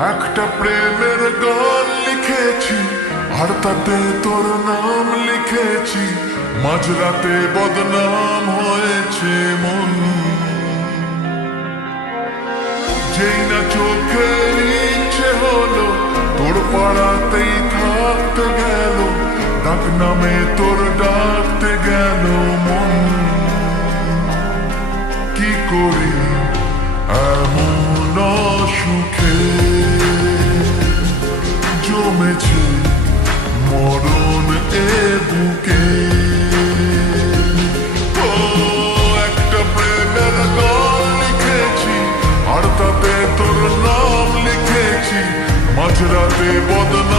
একটা প্রেমের গান লিখেছি আর তাতে তোর নাম লিখেছি, মাঝরাতে বদনাম হয়েছে মন। যেই না চোখে ইচ্ছে হলো তোর পাড়াতেই থাকতে গেল, ডাক নামে তোর ডাকতে গেল মন। কি করি এমন সুখে জমেছে মরণ এ বুকে। ও একটা প্রেমের গান লিখেছি আর তাতে তোর নাম লিখেছি, মাঝরাতে বদনাম